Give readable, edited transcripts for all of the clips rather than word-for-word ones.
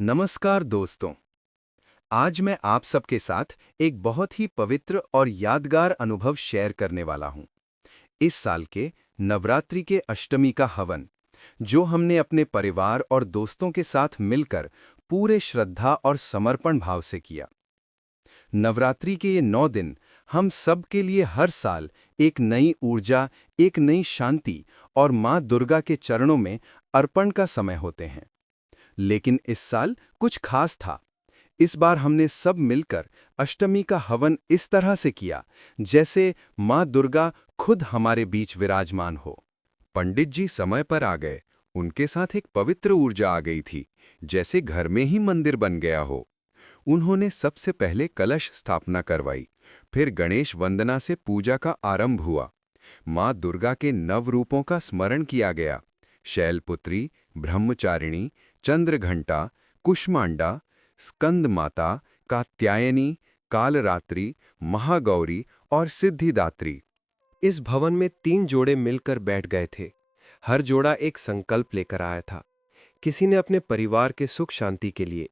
नमस्कार दोस्तों। आज मैं आप सबके साथ एक बहुत ही पवित्र और यादगार अनुभव शेयर करने वाला हूं। इस साल के नवरात्रि के अष्टमी का हवन, जो हमने अपने परिवार और दोस्तों के साथ मिलकर पूरे श्रद्धा और समर्पण भाव से किया। नवरात्रि के ये 9 दिन हम सब के लिए हर साल एक नई ऊर्जा, एक नई शांति और माँ दुर्गा के चरणों में अर्पण का समय होते हैं। लेकिन इस साल कुछ खास था। इस बार हमने सब मिलकर अष्टमी का हवन इस तरह से किया जैसे माँ दुर्गा खुद हमारे बीच विराजमान हो। पंडित जी समय पर आ गए। उनके साथ एक पवित्र ऊर्जा आ गई थी, जैसे घर में ही मंदिर बन गया हो। उन्होंने सबसे पहले कलश स्थापना करवाई, फिर गणेश वंदना से पूजा का आरंभ हुआ। माँ दुर्गा के नव रूपों का स्मरण किया गया: शैलपुत्री, ब्रह्मचारिणी, चंद्रघंटा, कुष्मांडा, स्कंद माता, कात्यायनी, कालरात्रि, महागौरी और सिद्धिदात्री। इस भवन में 3 जोड़े मिलकर बैठ गए थे। हर जोड़ा एक संकल्प लेकर आया था। किसी ने अपने परिवार के सुख शांति के लिए,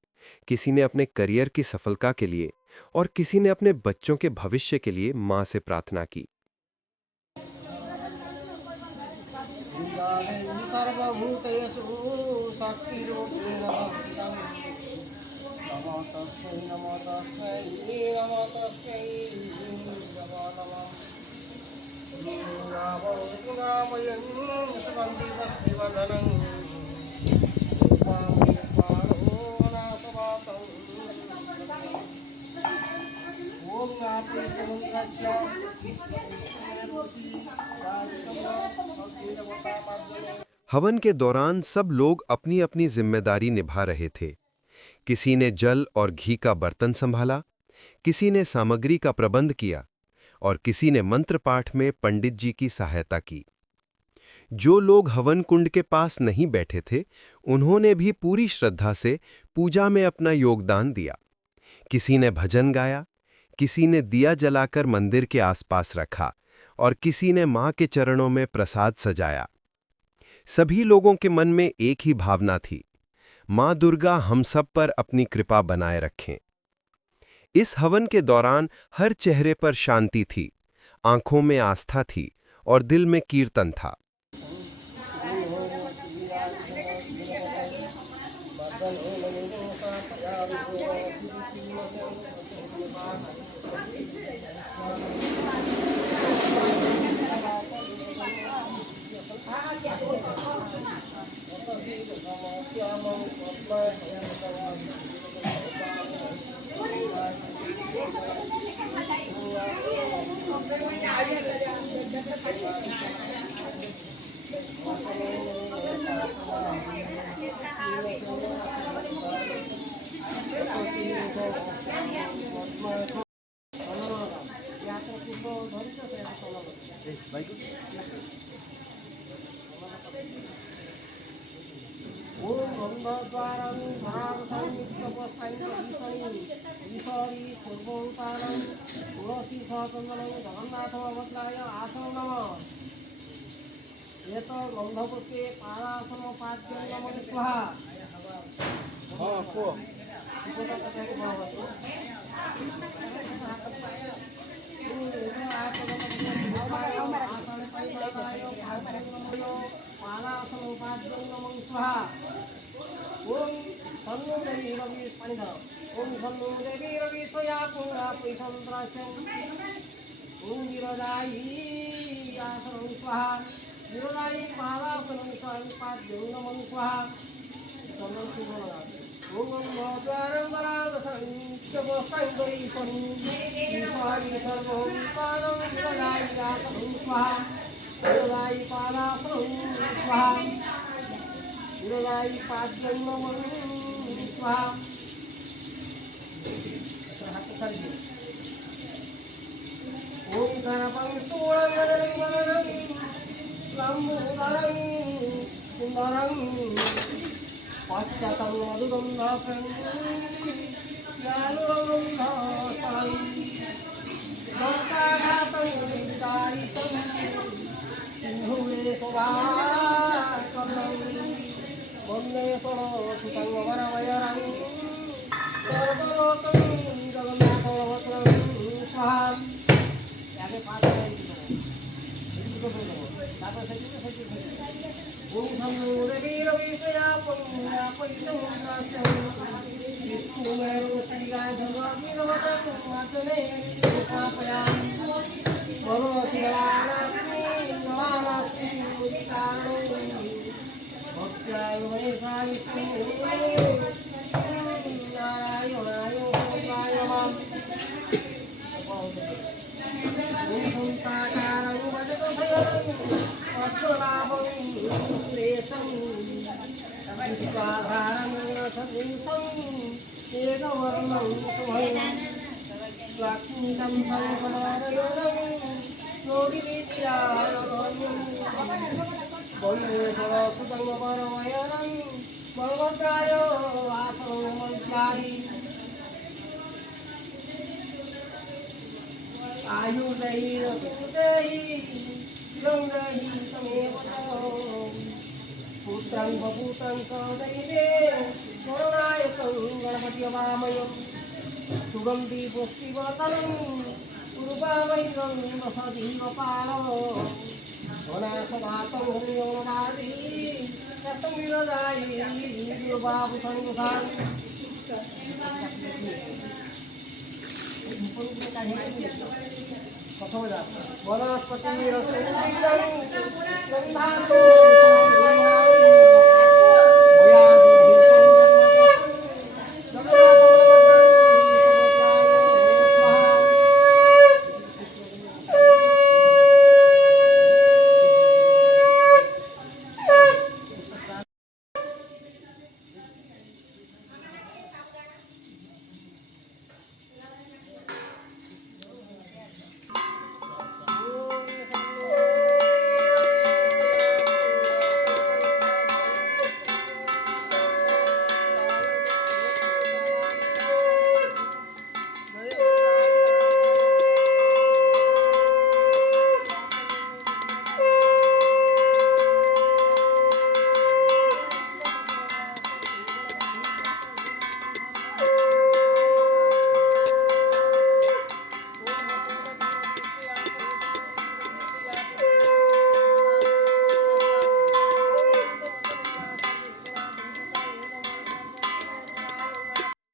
किसी ने अपने करियर की सफलता के लिए और किसी ने अपने बच्चों के भविष्य के लिए मां से प्रार्थना की। सर्वभूतेषु शक्तिरूपेण नमो तस्मै नमो तस्मै नमो तस्मै नमो नमः नामयन् सुगन्धि भक्तिवर्धनं ॐ नापे समुद्रस्य हवन के दौरान सब लोग अपनी अपनी जिम्मेदारी निभा रहे थे। किसी ने जल और घी का बर्तन संभाला, किसी ने सामग्री का प्रबंध किया और किसी ने मंत्र पाठ में पंडित जी की सहायता की। जो लोग हवन कुंड के पास नहीं बैठे थे, उन्होंने भी पूरी श्रद्धा से पूजा में अपना योगदान दिया। किसी ने भजन गाया, किसी ने दिया जलाकर मंदिर के आसपास रखा और किसी ने मां के चरणों में प्रसाद सजाया। सभी लोगों के मन में एक ही भावना थी: मां दुर्गा हम सब पर अपनी कृपा बनाए रखें। इस हवन के दौरान हर चेहरे पर शांति थी, आंखों में आस्था थी और दिल में कीर्तन था। ॐ गन्धद्वारं धरावसायिकपस्थायिकईशरी पूर्वोतानं तुलसी सहचन्दनं जगन्नाथवक्त्राय आसनं नमः। एत गन्धपुष्पे पादासनोपाद्यं नमः स्वाहा। पादासनोपाद्यं नमः स्वाहा। ओम सन्नो देवी रवि पाणिधर ओम सन्नो देवी रवि सोया पूरा पैसंद्राशं ओम विरदाई आसनं स्वाहा। विरदाई पादासनं स्वाहा नमः स्वाहा। सन्नो सुबोला ओम द्वारं वरावसं चवसायिकईशं स्वाहा सर्वोपादं विरदाई आसनं स्वाहा। विरदाई पादासनं स्वाहा। विरदाई पाद्यं नमः स्वाहा। ओम गणपं तोरणं लंबोदरं सुंदरं पाश्चातं मधुगन्धं ज्ञानगन्धं गङ्गाघातं विदारितं सिंधुरे शोभाकर्णं वन्दे सरस्वतं वरवयरं सुगंधी पुष्टिवर्धनम उर्वामयं वसतीवपालो वनासवातं हरियोनादि ततं विरदायि निर्वाभु संसार वनस्पति रसोदीदं गन्धातो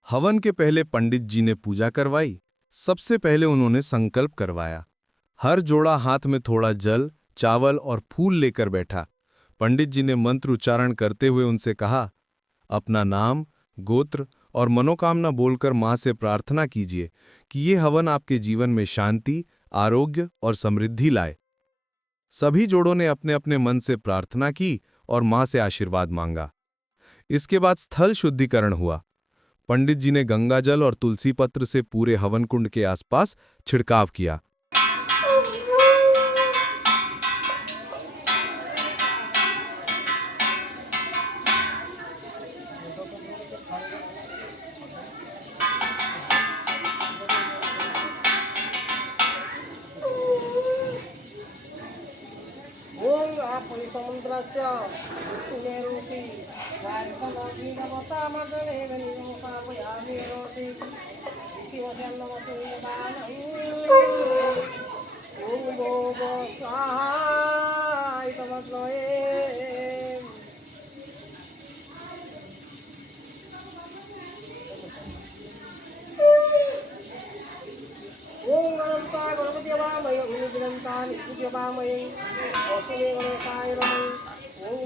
हवन के पहले पंडित जी ने पूजा करवाई। सबसे पहले उन्होंने संकल्प करवाया। हर जोड़ा हाथ में थोड़ा जल, चावल और फूल लेकर बैठा। पंडित जी ने मंत्र उच्चारण करते हुए उनसे कहा, अपना नाम, गोत्र और मनोकामना बोलकर मां से प्रार्थना कीजिए कि ये हवन आपके जीवन में शांति, आरोग्य और समृद्धि लाए। सभी जोड़ों ने अपने अपने मन से प्रार्थना की और मां से आशीर्वाद मांगा। इसके बाद स्थल शुद्धिकरण हुआ। पंडित जी ने गंगाजल और तुलसी पत्र से पूरे हवन कुंड के आसपास छिड़काव किया।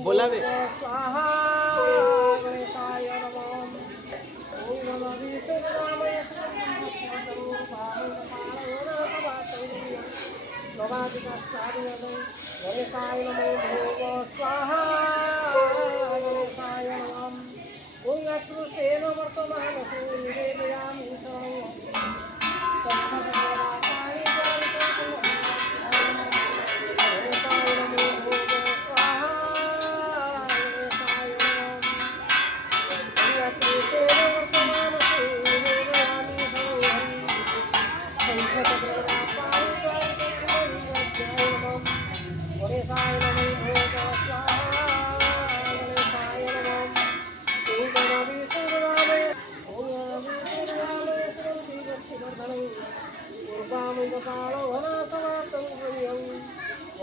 बोला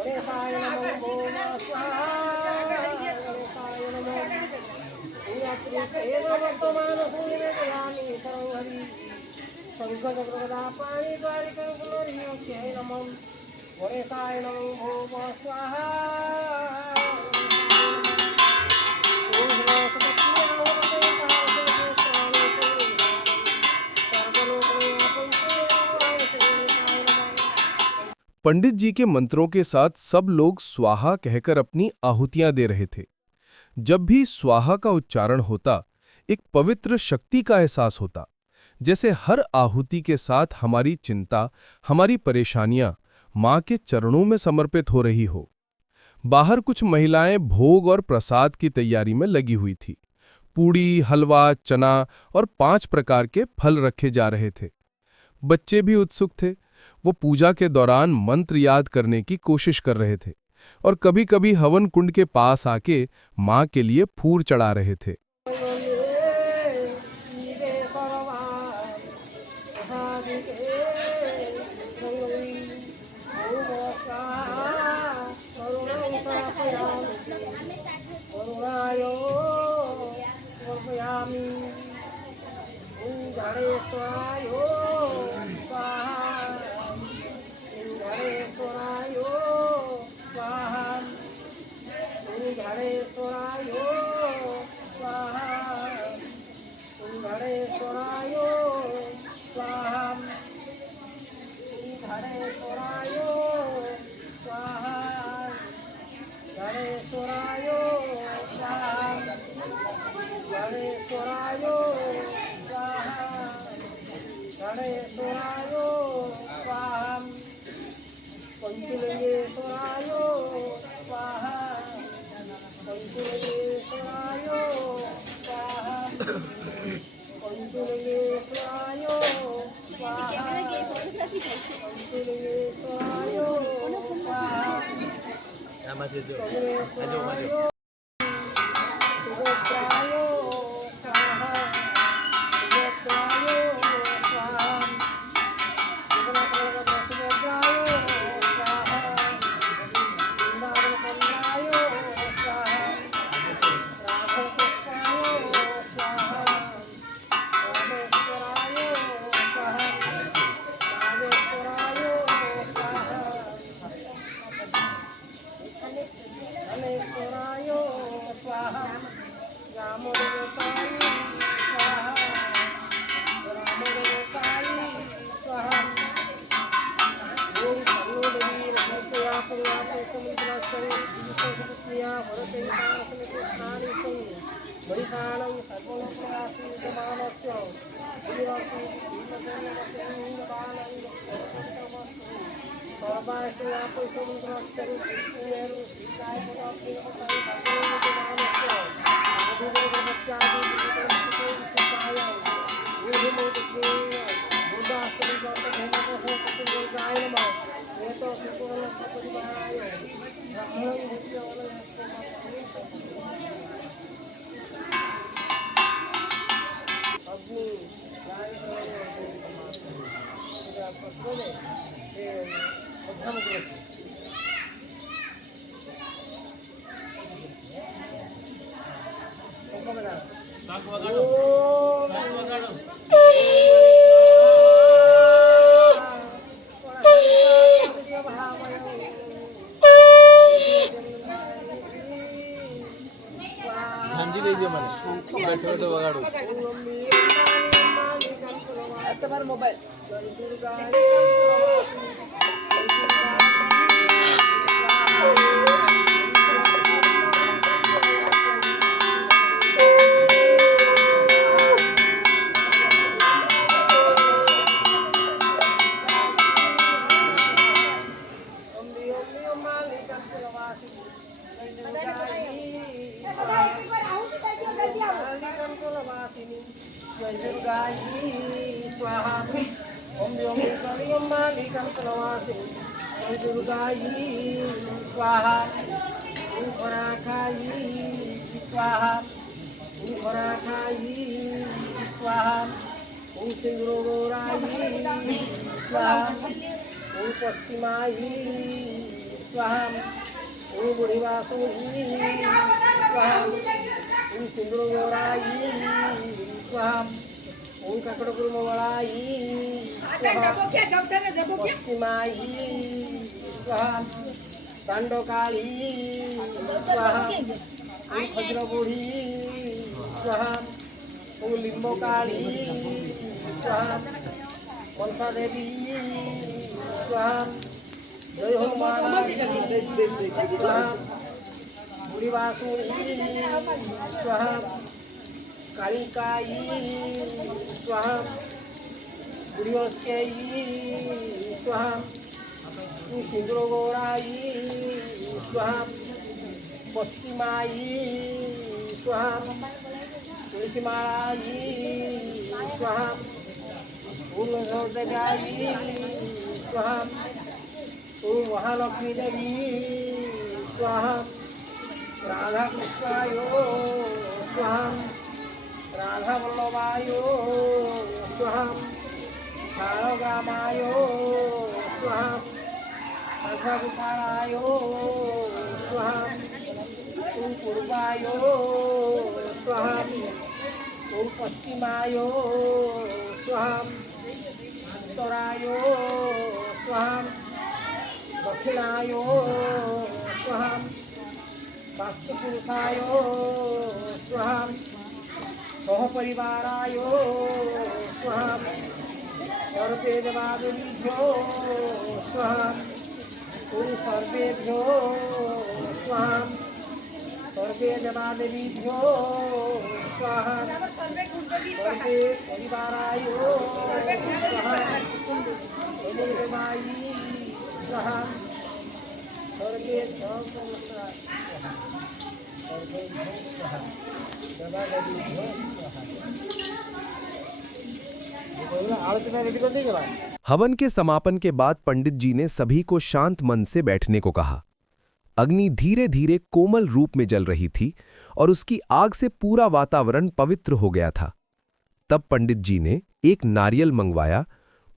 गणेशाय नमः ओम स्वाहा गणेशाय नमः वर्तमान सूर्य दयामि सर्वहरि संकटप्रदा पाणि द्वारिकं पुनर्योग्याय नमः गणेशाय नमः ओम स्वाहा पंडित जी के मंत्रों के साथ सब लोग स्वाहा कहकर अपनी आहुतियां दे रहे थे। जब भी स्वाहा का उच्चारण होता, एक पवित्र शक्ति का एहसास होता, जैसे हर आहुति के साथ हमारी चिंता, हमारी परेशानियां मां के चरणों में समर्पित हो रही हो। बाहर कुछ महिलाएं भोग और प्रसाद की तैयारी में लगी हुई थी। पूड़ी, हलवा, चना और 5 प्रकार के फल रखे जा रहे थे। बच्चे भी उत्सुक थे। वो पूजा के दौरान मंत्र याद करने की कोशिश कर रहे थे और कभी-कभी हवन कुंड के पास आके मां के लिए फूल चढ़ा रहे थे। स्वाहा ओम बुढ़ी वासुकी स्वाहा ओम सिंदूर गोराई स्वाहा ओम ककड़कुर्मवलाई स्वाहा पश्चिमाई स्वाहा दंडकाली स्वाहा ओम खज्र बुढ़ी स्वाहा ओम लिंबकाली स्वाहा मनसा देवी स्वाहा जय हो माता स्वाहा बुढ़ी वासुकी स्वाहा कालिकाई स्वाहा बुढ़ी अस्कई स्वाहा सिंदूर गोराई स्वाहा पश्चिमाई स्वाहा तुलसी मालाई स्वाहा ओम सौदेवी स्वाहा ओम महालक्ष्मी देवी स्वाहा राधा कृष्णाय स्वाहा राधा वल्लभाय स्वाहा शारदामाय स्वाहा राधा गोपालाय स्वाहा ओम पूर्वाय स्वाहा ओम पश्चिमाय स्वाहा उत्तराय स्वाहा दक्षिणाय स्वाहा वास्तुपुरुषाय स्वाहा सहपरिवाराय स्वाहा सर्वे देवादेवीभ्यो स्वाहा ओम सर्वेभ्यो स्वाहा सर्वे देवादेवीभ्यो स्वाहा सर्वे परिवाराय स्वाहा सर्वे देवाई स्वाहा सर्वे सहस्राय सर्वे स्वाहा देवादेवीभ्यो स्वाहा आलोचना रेडी कर दी जरा। हवन के समापन के बाद पंडित जी ने सभी को शांत मन से बैठने को कहा। अग्नि धीरे धीरे कोमल रूप में जल रही थी और उसकी आग से पूरा वातावरण पवित्र हो गया था। तब पंडित जी ने एक नारियल मंगवाया,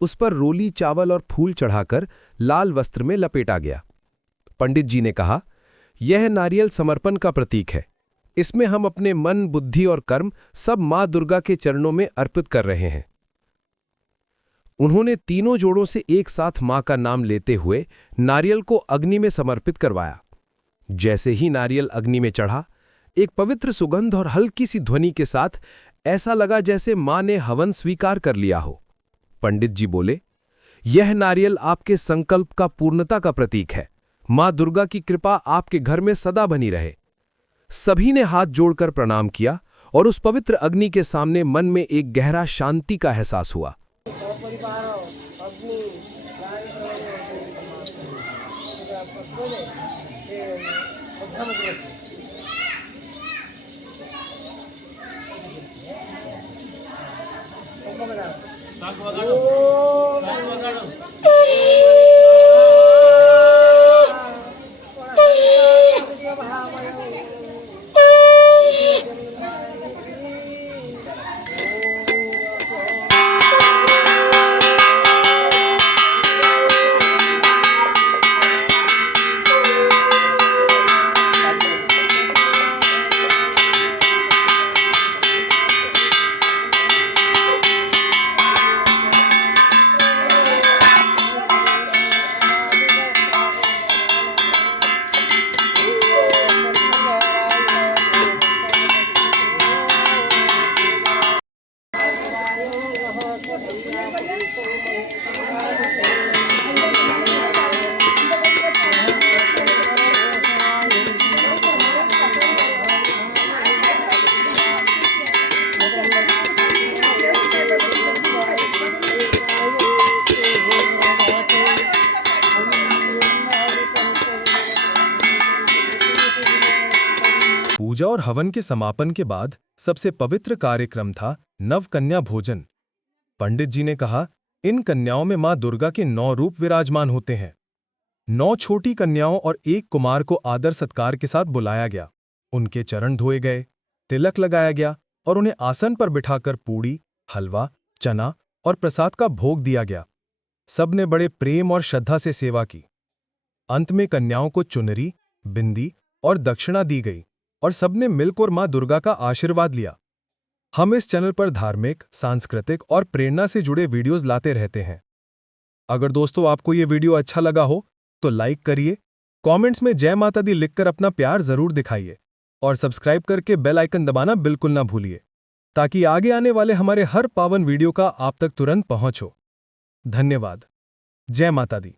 उस पर रोली चावल और फूल चढ़ाकर लाल वस्त्र में लपेटा गया। पंडित जी ने कहा, यह नारियल समर्पण का प्रतीक है। इसमें हम अपने मन, बुद्धि और कर्म सब मां दुर्गा के चरणों में अर्पित कर रहे हैं। उन्होंने तीनों जोड़ों से एक साथ मां का नाम लेते हुए नारियल को अग्नि में समर्पित करवाया। जैसे ही नारियल अग्नि में चढ़ा, एक पवित्र सुगंध और हल्की सी ध्वनि के साथ ऐसा लगा जैसे मां ने हवन स्वीकार कर लिया हो। पंडित जी बोले, यह नारियल आपके संकल्प का पूर्णता का प्रतीक है। मां दुर्गा की कृपा आपके घर में सदा बनी रहे। सभी ने हाथ जोड़कर प्रणाम किया और उस पवित्र अग्नि के सामने मन में एक गहरा शांति का एहसास हुआ। परिवार अग्नि पूजा और हवन के समापन के बाद सबसे पवित्र कार्यक्रम था नवकन्या भोजन। पंडित जी ने कहा, इन कन्याओं में मां दुर्गा के 9 रूप विराजमान होते हैं। 9 छोटी कन्याओं और 1 कुमार को आदर सत्कार के साथ बुलाया गया। उनके चरण धोए गए, तिलक लगाया गया और उन्हें आसन पर बिठाकर पूड़ी, हलवा, चना और प्रसाद का भोग दिया गया। सबने बड़े प्रेम और श्रद्धा से सेवा की। अंत में कन्याओं को चुनरी, बिंदी और दक्षिणा दी गई और सबने मिलकर मां दुर्गा का आशीर्वाद लिया। हम इस चैनल पर धार्मिक, सांस्कृतिक और प्रेरणा से जुड़े वीडियोस लाते रहते हैं। अगर दोस्तों आपको ये वीडियो अच्छा लगा हो तो लाइक करिए, कमेंट्स में जय माता दी लिखकर अपना प्यार जरूर दिखाइए और सब्सक्राइब करके बेल आइकन दबाना बिल्कुल ना भूलिए, ताकि आगे आने वाले हमारे हर पावन वीडियो का आप तक तुरंत पहुंच हो। धन्यवाद। जय माता दी।